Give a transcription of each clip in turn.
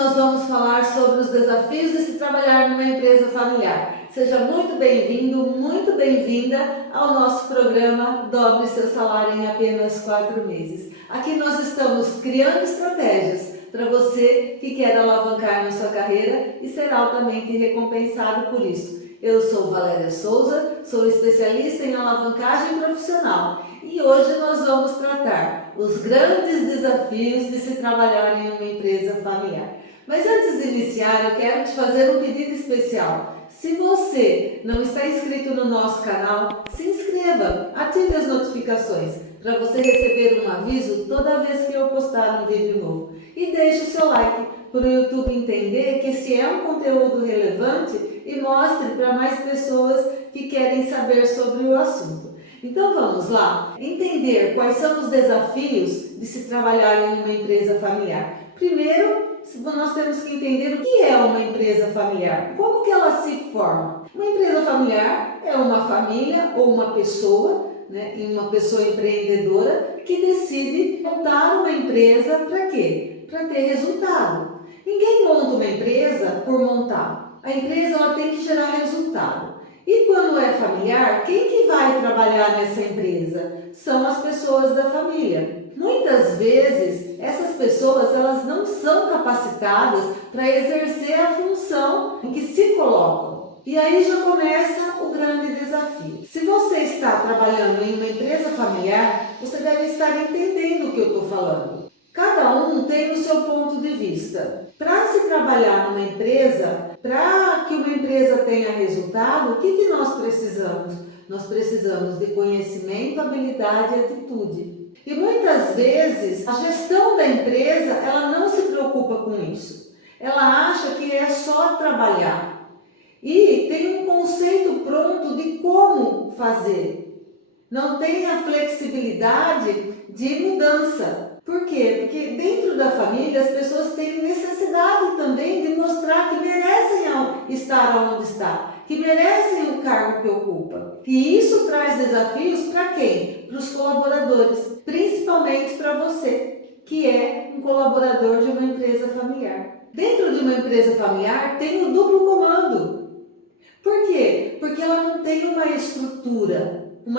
nós vamos falar sobre os desafios de se trabalhar numa empresa familiar. Seja muito bem-vindo, muito bem-vinda ao nosso programa Dobre Seu Salário em Apenas 4 meses. Aqui nós estamos criando estratégias para você que quer alavancar na sua carreira e ser altamente recompensado por isso. Eu sou Valéria Souza, sou especialista em alavancagem profissional e hoje nós vamos tratar os grandes desafios de se trabalhar em uma empresa familiar. Mas antes de iniciar, eu quero te fazer um pedido especial. Se você não está inscrito no nosso canal, se inscreva, ative as notificações para você receber um aviso toda vez que eu postar um vídeo novo. E deixe o seu like para o YouTube entender que esse é um conteúdo relevante e mostre para mais pessoas que querem saber sobre o assunto. Então vamos lá, entender quais são os desafios de se trabalhar em uma empresa familiar. Primeiro, nós temos que entender o que é uma empresa familiar, como que ela se forma. Uma empresa familiar é uma família ou uma pessoa, uma pessoa empreendedora que decide montar uma empresa para quê? Para ter resultado. Ninguém monta uma empresa por montar. A empresa ela tem que gerar resultado. E quando é familiar, quem que vai trabalhar nessa empresa? São as pessoas da família. Muitas vezes, essas pessoas elas não são capacitadas para exercer a função em que se colocam. E aí já começa o grande desafio. Se você está trabalhando em uma empresa familiar, você deve estar entendendo o que eu estou falando. Cada um tem o seu ponto de vista. Para se trabalhar numa empresa, para que uma empresa tenha resultado, o que nós precisamos? Nós precisamos de conhecimento, habilidade e atitude. E muitas vezes a gestão da empresa ela não se preocupa com isso. Ela acha que é só trabalhar. E tem um conceito pronto de como fazer. Não tem a flexibilidade de mudança. Por quê? Porque dentro da família as pessoas têm necessidade também de mostrar que merecem estar onde está, que merecem o cargo que ocupam. E isso traz desafios para quem? Para os colaboradores, principalmente para você, que é um colaborador de uma empresa familiar. Dentro de uma empresa familiar tem o duplo comando. Por quê? Porque ela não tem uma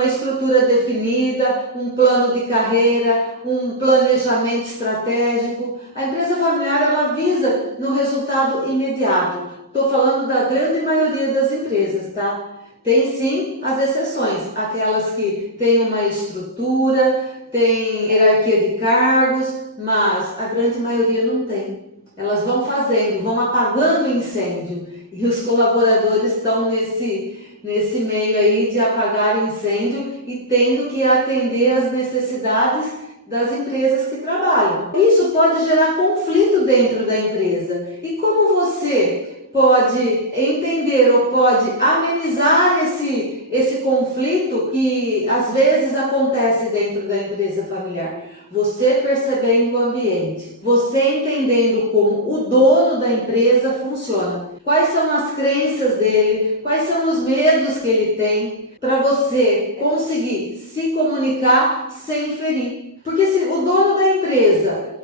estrutura definida, um plano de carreira, um planejamento estratégico. A empresa familiar ela visa no resultado imediato. Estou falando da grande maioria das empresas, tá? Tem sim as exceções, aquelas que têm uma estrutura, têm hierarquia de cargos, mas a grande maioria não tem. Elas vão fazendo, vão apagando o incêndio e os colaboradores estão nesse meio aí de apagar incêndio e tendo que atender às necessidades das empresas que trabalham. Isso pode gerar conflito dentro da empresa. E como você pode entender ou pode amenizar esse conflito que às vezes acontece dentro da empresa familiar? Você percebendo o ambiente, você entendendo como o dono da empresa funciona, quais são as crenças dele, quais são os medos que ele tem, para você conseguir se comunicar sem ferir. Porque se o dono da empresa,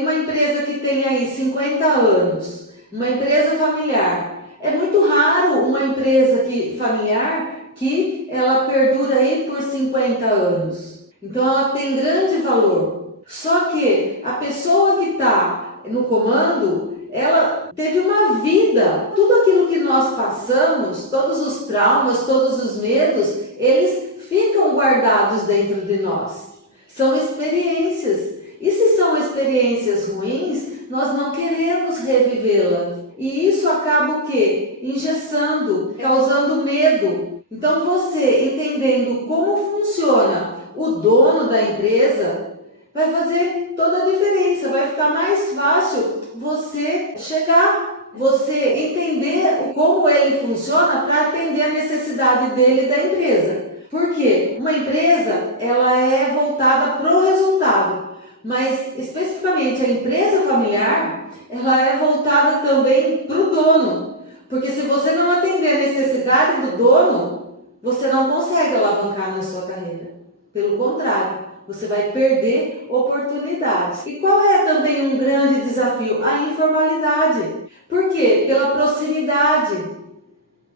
uma empresa que tem aí 50 anos, uma empresa familiar, é muito raro uma empresa familiar que ela perdura aí por 50 anos. Então ela tem grande valor. Só que a pessoa que está no comando, ela teve uma vida. Tudo aquilo que nós passamos, todos os traumas, todos os medos, eles ficam guardados dentro de nós. São experiências. E se são experiências ruins, nós não queremos revivê-las. E isso acaba o quê? Engessando, causando medo. Então você entendendo como funciona o dono da empresa, vai fazer toda a diferença. Vai ficar mais fácil você chegar, você entender como ele funciona para atender a necessidade dele e da empresa. Porque uma empresa, ela é voltada para o resultado, mas especificamente a empresa familiar, ela é voltada também para o dono. Porque se você não atender a necessidade do dono, você não consegue alavancar na sua carreira. Pelo contrário, você vai perder oportunidades. E qual é também um grande desafio? A informalidade. Por quê? Pela proximidade.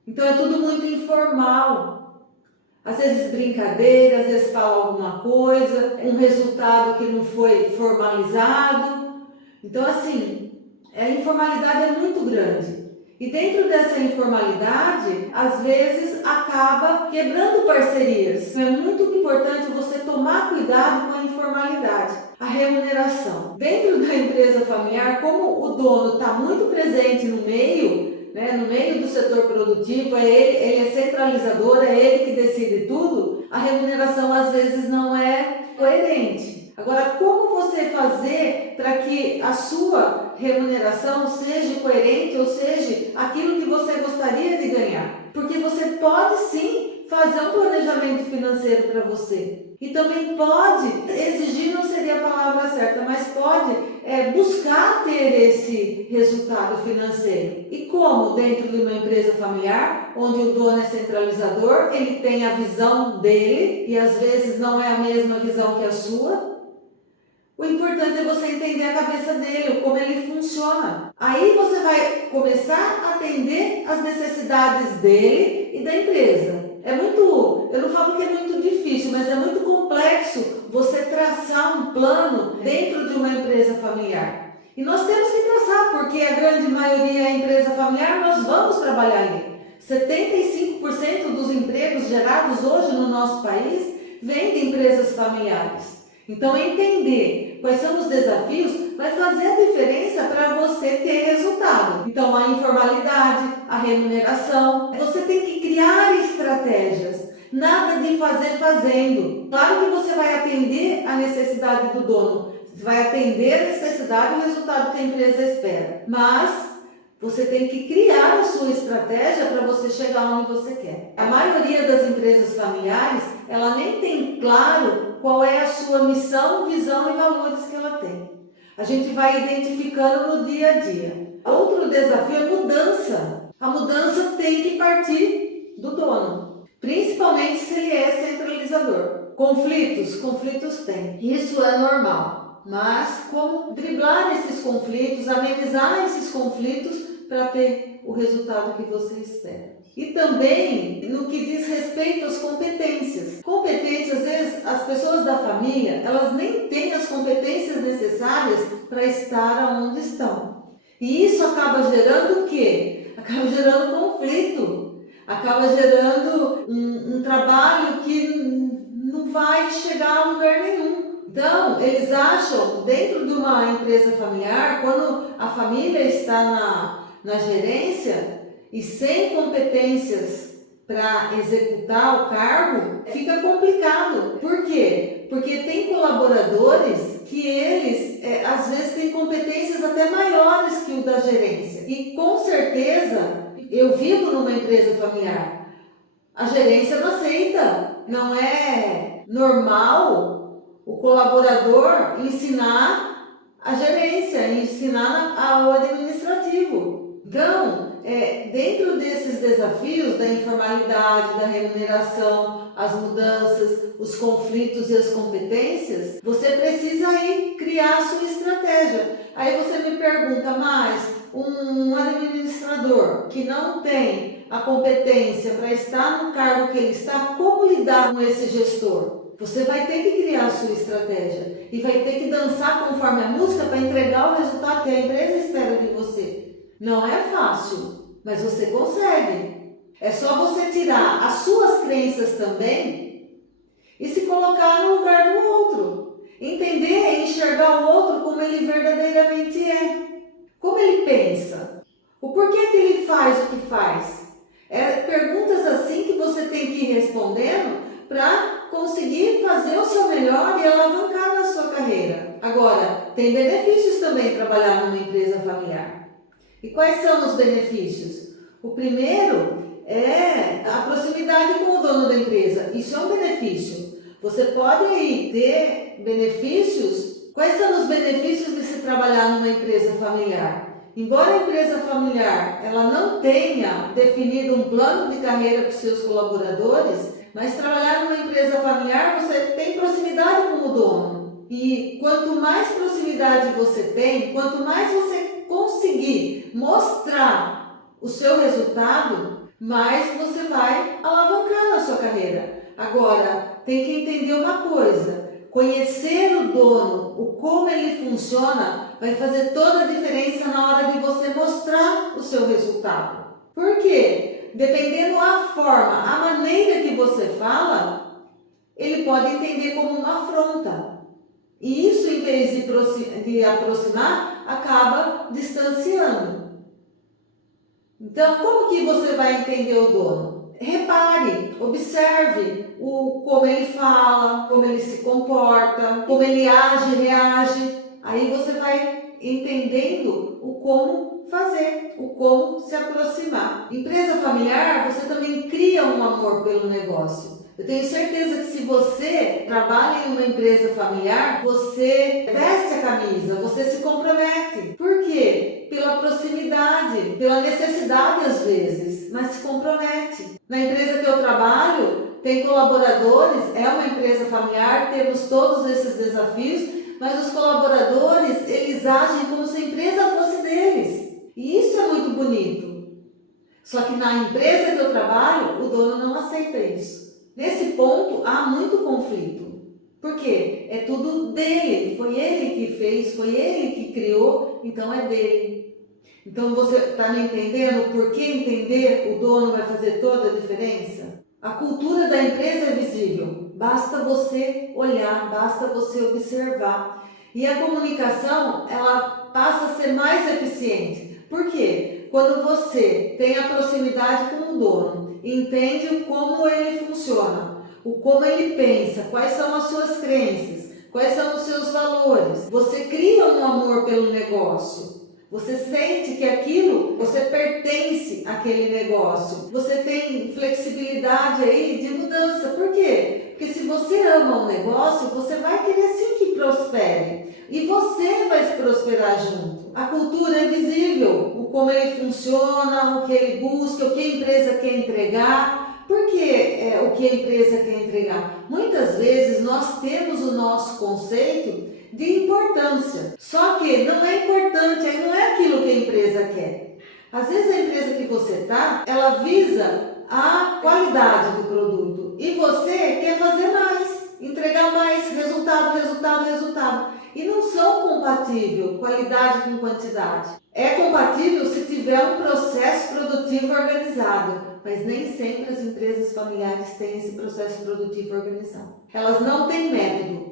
Então é tudo muito informal. Às vezes brincadeira, às vezes fala alguma coisa, um resultado que não foi formalizado. Então assim, a informalidade é muito grande. E dentro dessa informalidade, às vezes acaba quebrando parcerias. É muito importante você tomar cuidado com a informalidade. A remuneração. Dentro da empresa familiar, como o dono está muito presente no meio, né, no meio do setor produtivo, ele é centralizador, é ele que decide tudo, a remuneração às vezes não é coerente. Agora, como você fazer para que a sua remuneração seja coerente, ou seja, aquilo que você gostaria de ganhar? Porque você pode sim fazer um planejamento financeiro para você. E também pode, exigir não seria a palavra certa, mas pode buscar ter esse resultado financeiro. E como? Dentro de uma empresa familiar, onde o dono é centralizador, ele tem a visão dele e às vezes não é a mesma visão que a sua. O importante é você entender a cabeça dele, como ele funciona. Aí você vai começar a atender as necessidades dele e da empresa. Eu não falo que é muito difícil, mas é muito complexo você traçar um plano dentro de uma empresa familiar. E nós temos que traçar, porque a grande maioria é empresa familiar, nós vamos trabalhar ali. 75% dos empregos gerados hoje no nosso país vêm de empresas familiares. Então, entender quais são os desafios vai fazer a diferença para você ter resultado. Então, a informalidade, a remuneração, você tem que criar estratégias, nada de fazer fazendo. Claro que você vai atender a necessidade do dono, você vai atender a necessidade e o resultado que a empresa espera, mas você tem que criar a sua estratégia para você chegar onde você quer. A maioria das empresas familiares, ela nem tem claro qual é a sua missão, visão e valores que ela tem. A gente vai identificando no dia a dia. Outro desafio é mudança. A mudança tem que partir do dono, principalmente se ele é centralizador. Conflitos tem. Isso é normal. Mas como driblar esses conflitos, amenizar esses conflitos para ter o resultado que você espera. E também no que diz respeito às competências. Competências, às vezes, as pessoas da família, elas nem têm as competências necessárias para estar onde estão. E isso acaba gerando o quê? Acaba gerando conflito. Acaba gerando um trabalho que não vai chegar a lugar nenhum. Então, eles acham, dentro de uma empresa familiar, quando a família está na gerência e sem competências para executar o cargo, fica complicado. Por quê? Porque tem colaboradores que eles, às vezes, têm competências até maiores que o da gerência. E, com certeza, eu vivo numa empresa familiar. A gerência não aceita. Não é normal o colaborador ensinar a gerência, ensinar ao administrativo. Então, dentro desses desafios da informalidade, da remuneração, as mudanças, os conflitos e as competências, você precisa aí criar a sua estratégia. Aí você me pergunta, mas um administrador que não tem a competência para estar no cargo que ele está, como lidar com esse gestor? Você vai ter que criar a sua estratégia e vai ter que dançar conforme a música para entregar o resultado que a empresa espera de você. Não é fácil, mas você consegue. É só você tirar as suas crenças também e se colocar no lugar do outro. Entender e enxergar o outro como ele verdadeiramente é. Como ele pensa. O porquê que ele faz o que faz. Perguntas assim que você tem que ir respondendo para conseguir fazer o seu melhor e alavancar na sua carreira. Agora, tem benefícios também trabalhar numa empresa familiar. E quais são os benefícios? O primeiro é a proximidade com o dono da empresa. Isso é um benefício. Você pode aí ter benefícios. Quais são os benefícios de se trabalhar numa empresa familiar? Embora a empresa familiar ela não tenha definido um plano de carreira para os seus colaboradores, Mas trabalhar numa empresa familiar, você tem proximidade com o dono. E quanto mais proximidade você tem, quanto mais você conseguir mostrar o seu resultado, mais você vai alavancar na sua carreira. Agora, tem que entender uma coisa: conhecer o dono, o como ele funciona, vai fazer toda a diferença na hora de você mostrar o seu resultado. Por quê? Dependendo da forma, a maneira que você fala, ele pode entender como uma afronta. E isso, em vez de aproximar, acaba distanciando. Então, como que você vai entender o dono? Repare, observe como ele fala, como ele se comporta, como ele age, reage. Aí você vai entendendo o como fazer, o como se aproximar. Empresa familiar, você também cria um amor pelo negócio. Eu tenho certeza que se você trabalha em uma empresa familiar, você veste a camisa, você se compromete. Por quê? Pela proximidade, pela necessidade às vezes, mas se compromete. Na empresa que eu trabalho, tem colaboradores, é uma empresa familiar, temos todos esses desafios, mas os colaboradores, eles agem como se a empresa fosse deles. E isso é muito bonito. Só que na empresa que eu trabalho, o dono não aceita isso. Nesse ponto, há muito conflito. Por quê? É tudo dele, foi ele que fez, foi ele que criou, então é dele. Então você está me entendendo por que entender o dono vai fazer toda a diferença? A cultura da empresa é visível, basta você olhar, basta você observar. E a comunicação, ela passa a ser mais eficiente. Por quê? Quando você tem a proximidade com o dono, entende como ele funciona, o como ele pensa, quais são as suas crenças, quais são os seus valores, você cria um amor pelo negócio. Você sente que aquilo, você pertence àquele negócio. Você tem flexibilidade aí de mudança. Por quê? Porque se você ama um negócio, você vai querer sim que prospere. E você vai se prosperar junto. A cultura é visível. O como ele funciona, o que ele busca, o que a empresa quer entregar. Por que o que a empresa quer entregar? Muitas vezes nós temos o nosso conceito de importância. Só que não é importante, aí não é aquilo que a empresa quer. Às vezes a empresa que você está, ela visa a qualidade do produto e você quer fazer mais, entregar mais, resultado. E não são compatíveis qualidade com quantidade. É compatível se tiver um processo produtivo organizado, mas nem sempre as empresas familiares têm esse processo produtivo organizado. Elas não têm método.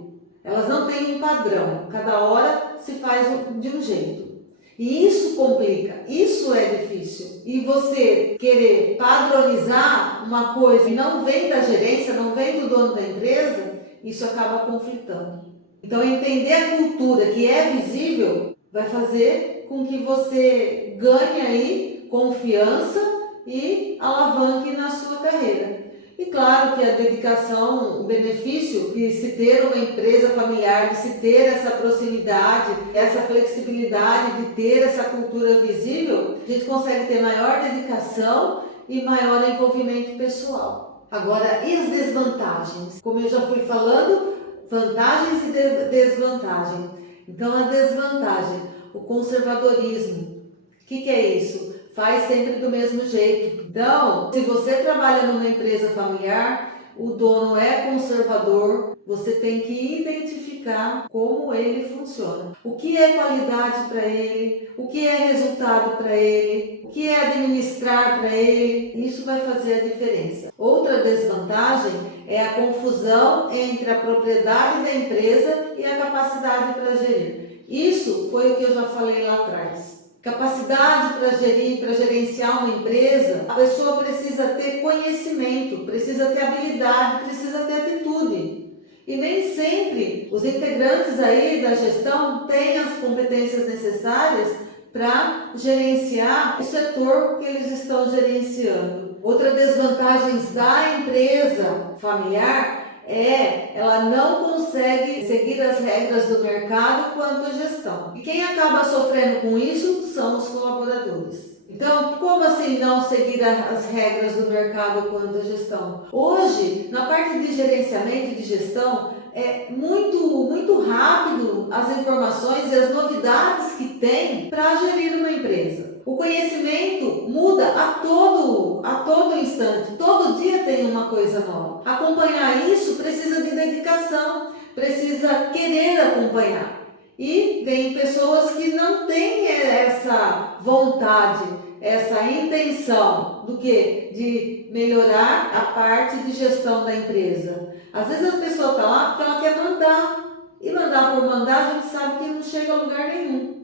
Elas não têm um padrão, cada hora se faz de um jeito. E isso complica, isso é difícil. E você querer padronizar uma coisa que não vem da gerência, não vem do dono da empresa, isso acaba conflitando. Então entender a cultura que é visível vai fazer com que você ganhe aí confiança e alavanque na sua carreira. E claro que a dedicação, o benefício de se ter uma empresa familiar, de se ter essa proximidade, essa flexibilidade, de ter essa cultura visível, a gente consegue ter maior dedicação e maior envolvimento pessoal. Agora, e as desvantagens? Como eu já fui falando, vantagens e desvantagens. Então, a desvantagem, o conservadorismo. O que é isso? Faz sempre do mesmo jeito. Então, se você trabalha numa empresa familiar, o dono é conservador, você tem que identificar como ele funciona. O que é qualidade para ele, o que é resultado para ele, o que é administrar para ele, isso vai fazer a diferença. Outra desvantagem é a confusão entre a propriedade da empresa e a capacidade para gerir. Isso foi o que eu já falei lá atrás. Capacidade para gerir, para gerenciar uma empresa, a pessoa precisa ter conhecimento, precisa ter habilidade, precisa ter atitude. E nem sempre os integrantes aí da gestão têm as competências necessárias para gerenciar o setor que eles estão gerenciando. Outra desvantagem da empresa familiar ela não consegue seguir as regras do mercado quanto à gestão. E quem acaba sofrendo com isso são os colaboradores. Então, como assim em não seguir as regras do mercado quanto à gestão. Hoje, na parte de gerenciamento e de gestão, é muito rápido as informações e as novidades que tem para gerir uma empresa. O conhecimento muda a todo instante, todo dia tem uma coisa nova. Acompanhar isso precisa de dedicação, precisa querer acompanhar. E tem pessoas que não têm essa vontade, essa intenção do que? De melhorar a parte de gestão da empresa. Às vezes a pessoa está lá porque ela quer mandar. E mandar por mandar, a gente sabe que não chega a lugar nenhum.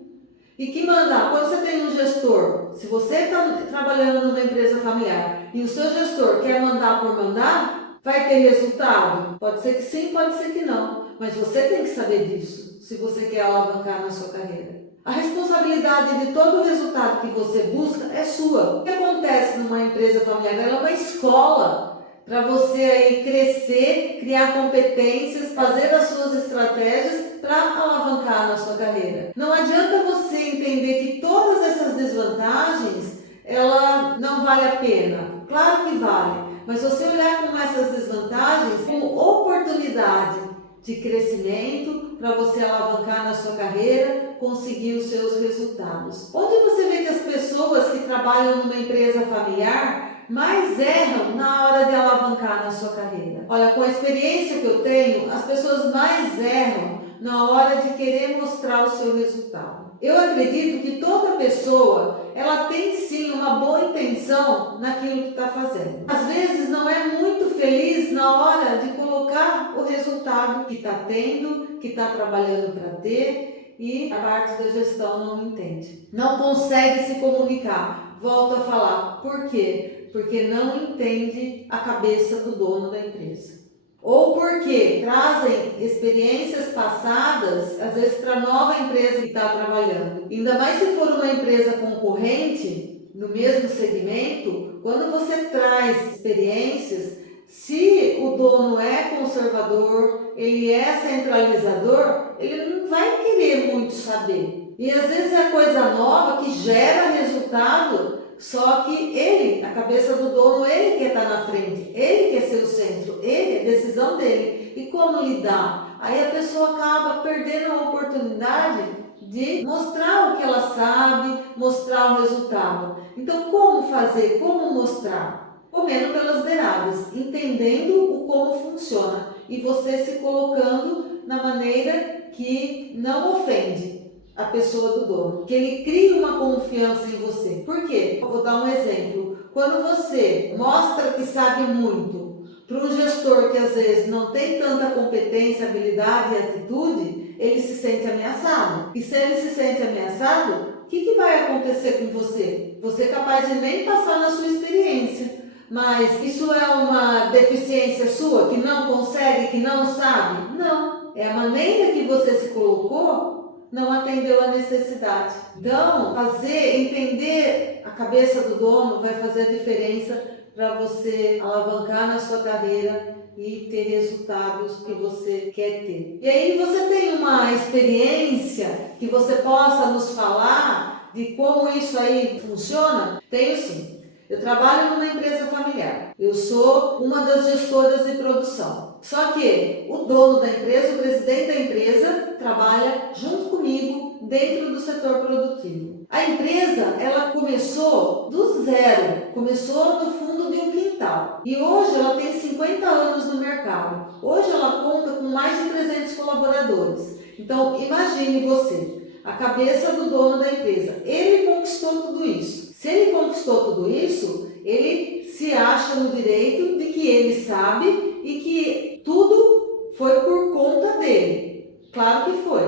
E que mandar? Quando você tem um gestor, se você está trabalhando numa empresa familiar e o seu gestor quer mandar por mandar, vai ter resultado? Pode ser que sim, pode ser que não. Mas você tem que saber disso, se você quer alavancar na sua carreira. A responsabilidade de todo o resultado que você busca é sua. O que acontece numa empresa familiar? Ela é uma escola para você aí crescer, criar competências, fazer as suas estratégias para alavancar na sua carreira. Não adianta você entender que todas essas desvantagens, ela não vale a pena. Claro que vale, mas você olhar com essas desvantagens como oportunidade de crescimento para você alavancar na sua carreira, conseguir os seus resultados. Onde você vê que as pessoas que trabalham numa empresa familiar mais erram na hora de alavancar na sua carreira? Olha, com a experiência que eu tenho, as pessoas mais erram na hora de querer mostrar o seu resultado. Eu acredito que toda pessoa, ela tem sim uma boa intenção naquilo que está fazendo. Às vezes não é muito feliz na hora de colocar o resultado que está tendo, que está trabalhando para ter, e a parte da gestão não entende. Não consegue se comunicar. Volto a falar. Por quê? Porque não entende a cabeça do dono da empresa. Ou porque trazem experiências passadas, às vezes para a nova empresa que está trabalhando. Ainda mais se for uma empresa concorrente, no mesmo segmento, quando você traz experiências, se o dono é conservador, ele é centralizador, ele não vai querer muito saber. E às vezes é coisa nova que gera resultado, só que ele, a cabeça do dono, ele quer estar na frente, ele quer ser o centro, ele, a decisão dele. E como lidar? Aí a pessoa acaba perdendo a oportunidade de mostrar o que ela sabe, mostrar o resultado. Então, como fazer? Como mostrar? Comendo pelas beiradas, entendendo o como funciona e você se colocando na maneira que não ofende a pessoa do dono, que ele crie uma confiança em você. Por quê? Eu vou dar um exemplo. Quando você mostra que sabe muito para um gestor que às vezes não tem tanta competência, habilidade e atitude, ele se sente ameaçado. E se ele se sente ameaçado, o que vai acontecer com você? Você é capaz de nem passar na sua experiência. Mas isso é uma deficiência sua, que não consegue, que não sabe? Não. É a maneira que você se colocou, não atendeu a necessidade. Então, entender a cabeça do dono vai fazer a diferença para você alavancar na sua carreira e ter resultados que você quer ter. E aí você tem uma experiência que você possa nos falar de como isso aí funciona? Tenho sim. Eu trabalho numa empresa familiar. Eu sou uma das gestoras de produção. Só que o dono da empresa, o presidente da empresa, trabalha junto comigo dentro do setor produtivo. A empresa, ela começou do zero, começou no fundo de um quintal. E hoje ela tem 50 anos no mercado. Hoje ela conta com mais de 300 colaboradores. Então, imagine você, a cabeça do dono da empresa. Ele conquistou tudo isso. Se ele conquistou tudo isso, ele se acha no direito de que ele sabe e que tudo foi por conta dele. Claro que foi.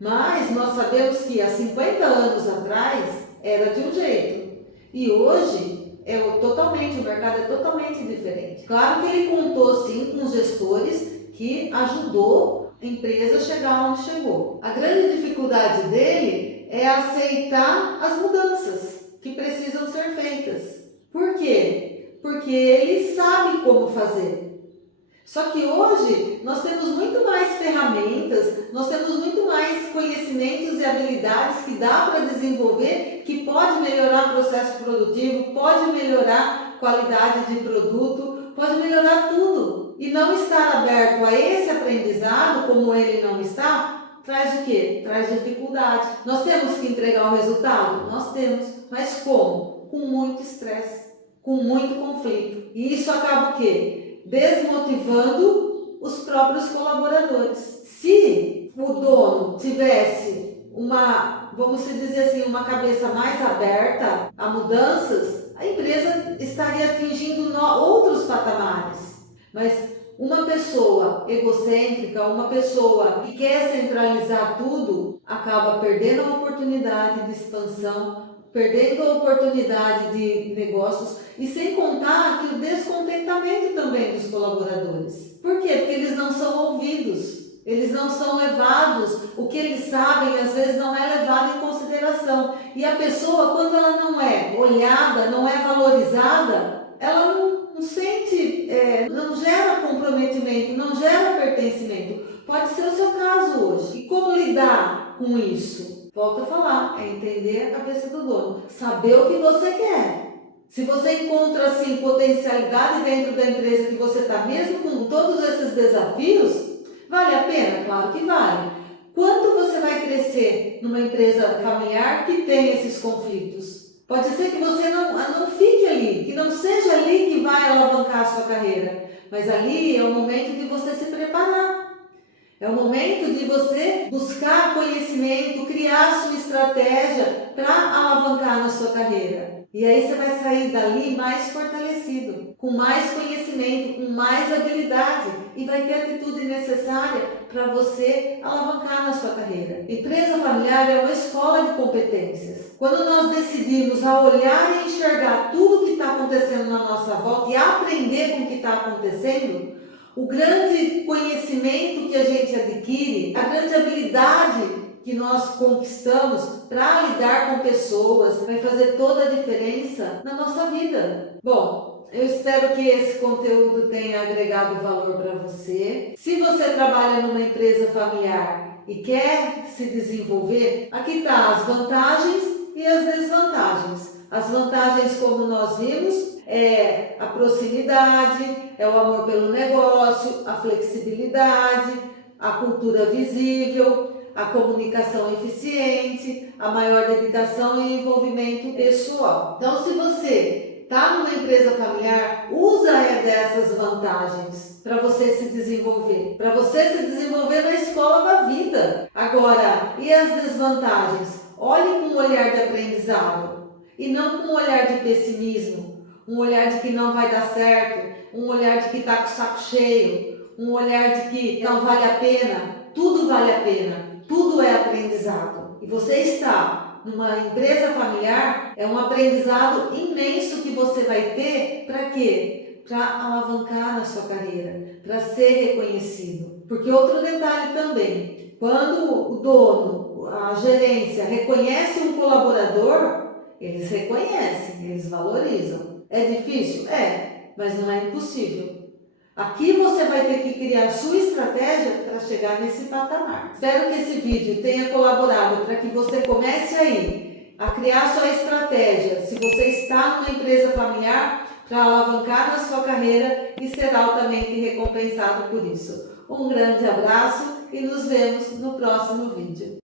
Mas nós sabemos que há 50 anos atrás era de um jeito. E hoje o mercado é totalmente diferente. Claro que ele contou sim com gestores que ajudou a empresa a chegar onde chegou. A grande dificuldade dele é aceitar as mudanças que precisam ser feitas. Por quê? Porque ele sabe como fazer. Só que hoje nós temos muito mais ferramentas, nós temos muito mais conhecimentos e habilidades que dá para desenvolver, que pode melhorar melhorar o processo produtivo, pode melhorar a qualidade de produto, pode melhorar tudo. E não estar aberto a esse aprendizado, como ele não está, traz o quê? Traz dificuldade. Nós temos que entregar o resultado? Nós temos. Mas como? Com muito estresse, com muito conflito. E isso acaba o quê? Desmotivando os próprios colaboradores. Se o dono tivesse vamos dizer assim, uma cabeça mais aberta a mudanças, a empresa estaria atingindo outros patamares. Mas uma pessoa egocêntrica, uma pessoa que quer centralizar tudo, acaba perdendo a oportunidade de expansão, perdendo a oportunidade de negócios e sem contar que o descontentamento também dos colaboradores. Por quê? Porque eles não são ouvidos. Eles não são levados, o que eles sabem às vezes não é levado em consideração. E a pessoa, quando ela não é olhada, não é valorizada, ela não sente, não gera comprometimento, não gera pertencimento. Pode ser o seu caso hoje. E como lidar com isso? Volto a falar, é entender a cabeça do dono, saber o que você quer. Se você encontra assim potencialidade dentro da empresa que você está, mesmo com todos esses desafios, vale a pena? Claro que vale. Quanto você vai crescer numa empresa familiar que tem esses conflitos? Pode ser que você não fique ali, que não seja ali que vai alavancar a sua carreira, mas ali é o momento de você se preparar. É o momento de você buscar conhecimento, criar a sua estratégia para alavancar na sua carreira. E aí você vai sair dali mais fortalecido, com mais conhecimento, com mais habilidade e vai ter a atitude necessária para você alavancar na sua carreira. Empresa familiar é uma escola de competências. Quando nós decidimos a olhar e enxergar tudo que está acontecendo na nossa volta e aprender com o que está acontecendo, o grande conhecimento que a gente adquire, a grande habilidade que nós conquistamos para lidar com pessoas, vai fazer toda a diferença na nossa vida. Bom, eu espero que esse conteúdo tenha agregado valor para você. Se você trabalha numa empresa familiar e quer se desenvolver, aqui está as vantagens e as desvantagens. As vantagens, como nós vimos, é a proximidade, é o amor pelo negócio, a flexibilidade, a cultura visível, a comunicação eficiente, a maior dedicação e envolvimento pessoal. Então, se você está numa empresa familiar, usa dessas vantagens para você se desenvolver, na escola da vida. Agora, e as desvantagens? Olhe com um olhar de aprendizado e não com um olhar de pessimismo, um olhar de que não vai dar certo, um olhar de que está com o saco cheio, um olhar de que não vale a pena. Tudo vale a pena, tudo é aprendizado. E você está numa empresa familiar, é um aprendizado imenso que você vai ter. Para quê? Para alavancar na sua carreira, para ser reconhecido. Porque outro detalhe também, quando o dono, a gerência reconhece um colaborador, eles reconhecem, eles valorizam. É difícil? É, mas não é impossível. Aqui você vai ter que criar sua estratégia para chegar nesse patamar. Espero que esse vídeo tenha colaborado para que você comece aí a criar sua estratégia. Se você está numa empresa familiar, para alavancar na sua carreira e ser altamente recompensado por isso. Um grande abraço e nos vemos no próximo vídeo.